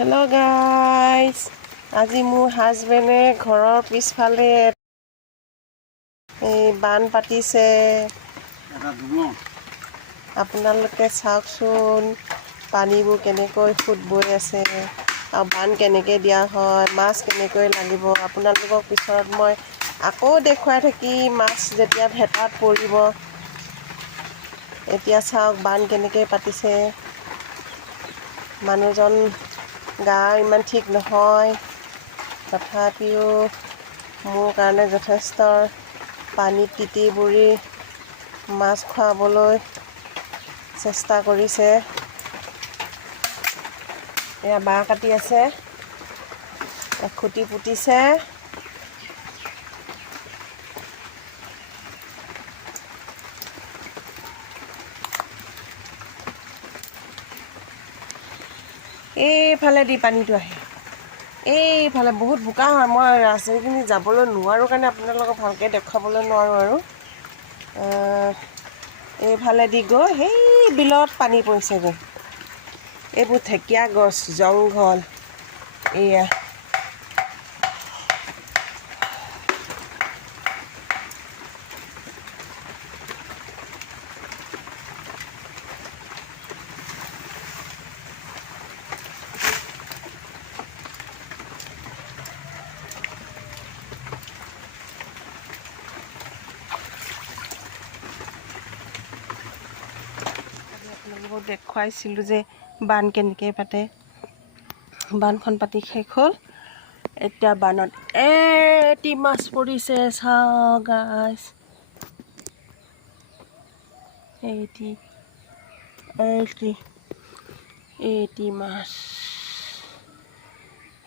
Hello guys, আজি মোৰ হাজবেণ্ডে ঘৰৰ পিছফালে এই বান পাতিছে। আপোনালোকে চাওকচোন পানীবোৰ কেনেকৈ ফুট বৈ আছে আৰু বান কেনেকৈ দিয়া হয়, মাছ কেনেকৈ লাগিব। আপোনালোকক পিছত মই আকৌ দেখুৱাই থাকি মাছ যেতিয়া ভেটাত পৰিব। এতিয়া চাওক বান কেনেকৈ পাতিছে। মানুহজন গা ইমান ঠিক নহয়, তথাপিও মোৰ কাৰণে যথেষ্ট পানীত তিতি বুৰি মাছ খুৱাবলৈ চেষ্টা কৰিছে। এয়া বাঁহ কাটি আছে, খুঁটি পুতিছে। এইফালে দি পানীটো আহে, এইফালে বহুত বোকা হয়। মই ৰাস্তাখিনি যাবলৈ নোৱাৰোঁ কাৰণে আপোনালোকক ভালকৈ দেখুৱাবলৈ নোৱাৰোঁ আৰু এইফালে দি গৈ সেই বিলত পানী পৰিছেগৈ। এইবোৰ ঢেকীয়া গছ, জংঘল। এয়া আপোনালোকক দেখুৱাইছিলোঁ যে বান কেনেকৈ পাতে। বানখন পাতি শেষ হ'ল, এতিয়া বানত এটি মাছ পৰিছে। চাওক গাইছ, এটি মাছ।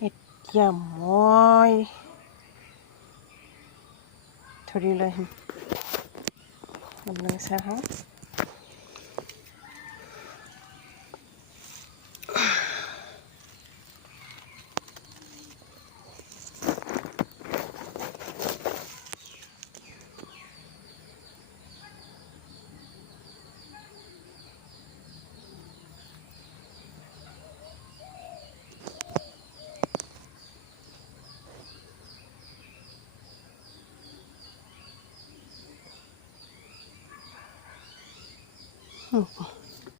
এতিয়া মই ধৰি লৈ আহিম, আপোনালোকে চাই আহক।